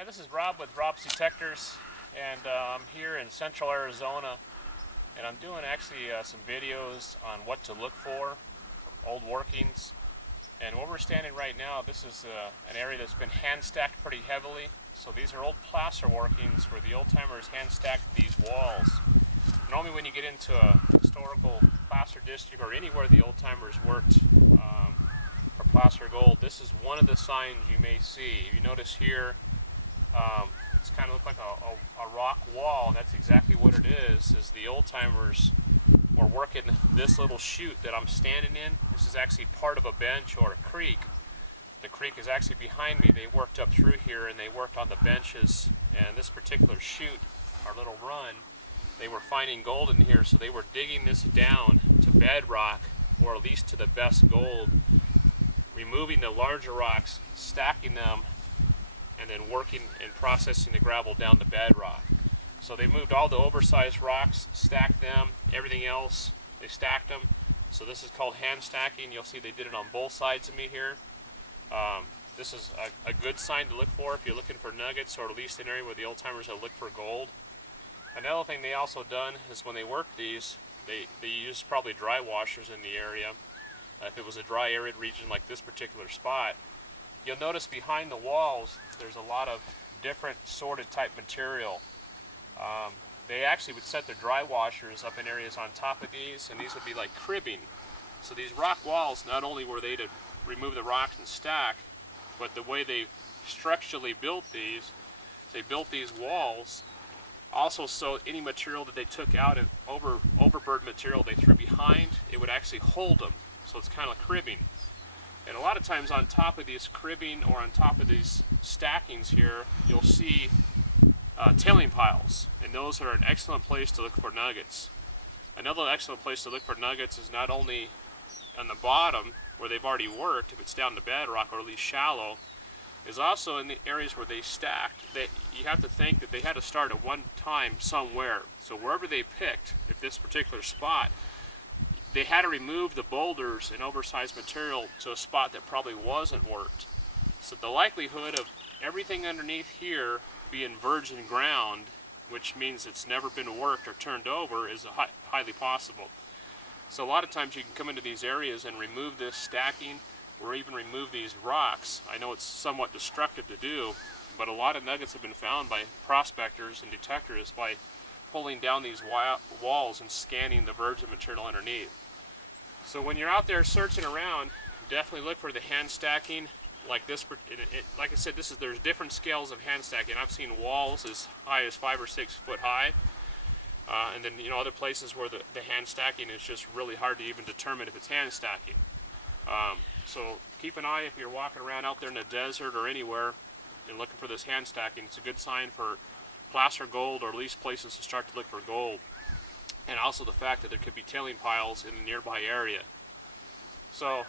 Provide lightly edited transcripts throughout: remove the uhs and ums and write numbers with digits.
Yeah, this is Rob with Rob's Detectors, and I'm here in central Arizona, and I'm doing actually some videos on what to look for old workings. And where we're standing right now, this is an area that's been hand stacked pretty heavily. So these are old placer workings where the old timers hand stacked these walls. Normally when you get into a historical placer district or anywhere the old timers worked for placer gold, this is one of the signs you may see. If you notice here, it's kind of look like a rock wall, and that's exactly what it is the old timers were working this little chute that I'm standing in. This is actually part of a bench or a creek. The creek is actually behind me. They worked up through here and they worked on the benches, and this particular chute, our little run, they were finding gold in here, so they were digging this down to bedrock, or at least to the best gold, removing the larger rocks, stacking them, and then working and processing the gravel down to bedrock. So they moved all the oversized rocks, stacked them, everything else, they stacked them. So this is called hand stacking. You'll see they did it on both sides of me here. This is a good sign to look for if you're looking for nuggets, or at least an area where the old timers have looked for gold. Another thing they also done is when they worked these, they used probably dry washers in the area. If it was a dry arid region like this particular spot, you'll notice behind the walls there's a lot of different sorted type material. They actually would set their dry washers up in areas on top of these, and these would be like cribbing. So these rock walls, not only were they to remove the rocks and stack, but the way they structurally built these, they built these walls also so any material that they took out, and overburden material they threw behind, it would actually hold them. So it's kind of cribbing. And a lot of times on top of these cribbing or on top of these stackings here, you'll see tailing piles, and those are an excellent place to look for nuggets. Another excellent place to look for nuggets is not only on the bottom where they've already worked, if it's down to bedrock or at least shallow, is also in the areas where they stacked. That you have to think that they had to start at one time somewhere. So wherever they picked, if this particular spot, they had to remove the boulders and oversized material to a spot that probably wasn't worked. So the likelihood of everything underneath here being virgin ground, which means it's never been worked or turned over, is highly possible. So a lot of times you can come into these areas and remove this stacking, or even remove these rocks. I know it's somewhat destructive to do, but a lot of nuggets have been found by prospectors and detectors by pulling down these walls and scanning the virgin material underneath. So when you're out there searching around, definitely look for the hand stacking. Like this, like I said, there's different scales of hand stacking. I've seen walls as high as 5 or 6 foot high, and then other places where the hand stacking is just really hard to even determine if it's hand stacking. So keep an eye if you're walking around out there in the desert or anywhere and looking for this hand stacking. It's a good sign for placer gold, or at least places to start to look for gold. And also the fact that there could be tailing piles in the nearby area. So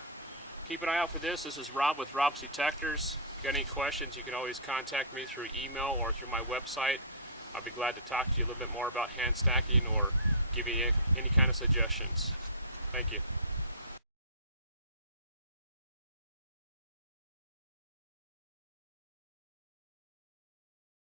keep an eye out for this. This is Rob with Rob's Detectors. If you got any questions, you can always contact me through email or through my website. I'll be glad to talk to you a little bit more about hand stacking or give you any kind of suggestions. Thank you.